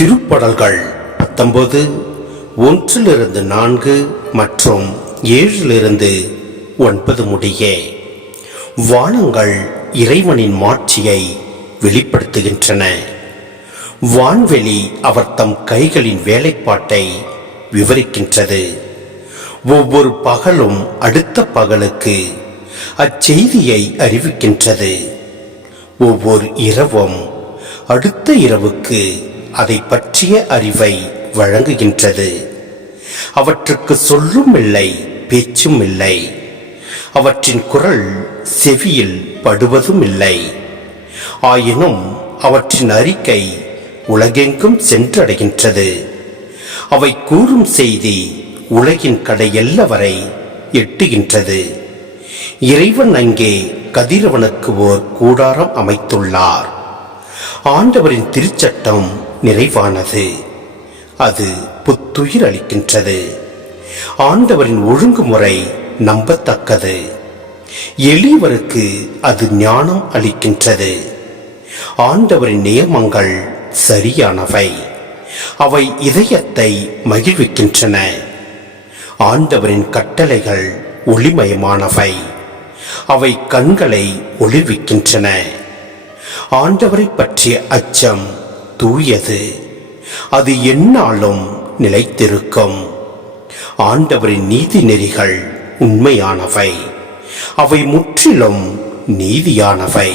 திருப்படல்கள். பத்தொன்பது ஒன்றிலிருந்து நான்கு மற்றும் ஏழிலிருந்து ஒன்பது முடிய. வானங்கள் இறைவனின் மாட்சியை வெளிப்படுத்துகின்றன. வான்வெளி அவர் தம் கைகளின் வேலைப்பாட்டை விவரிக்கின்றது. ஒவ்வொரு பகலும் அடுத்த பகலுக்கு அச்செய்தியை அறிவிக்கின்றது. ஒவ்வொரு இரவும் அடுத்த இரவுக்கு அதை பற்றிய அறிவை வழங்குகின்றது. அவற்றுக்கு சொல்லும் இல்லை பேச்சும் இல்லை அவற்றின் குரல் செவியில் படுவதும் இல்லை ஆயினும் அவற்றின் அறிக்கை உலகெங்கும் சென்றடைகின்றது. அவை கூறும் செய்தி உலகின் கடையெல்ல வரை எட்டுகின்றது. இறைவன் அங்கே கதிரவனுக்கு ஓர் கூடாரம் அமைத்துள்ளார். ஆண்டவரின் திருச்சட்டம் நிறைவானது. அது புத்துயிர் அளிக்கின்றது. ஆண்டவரின் ஒழுங்குமுறை நம்பத்தக்கது. எளியவருக்கு அது ஞானம் அளிக்கின்றது. ஆண்டவரின் நியமங்கள் சரியானவை. அவை இதயத்தை மகிழ்விக்கின்றன. ஆண்டவரின் கட்டளைகள் ஒளிமயமானவை. அவை கண்களை ஒளிர்விக்கின்றன. ஆண்டவரை பற்றிய அச்சம் தூயது. அது எந்நாளும் நிலைத்திருக்கும். ஆண்டவரின் நீதி நெறிகள் உண்மையானவை. அவை முற்றிலும் நீதியானவை.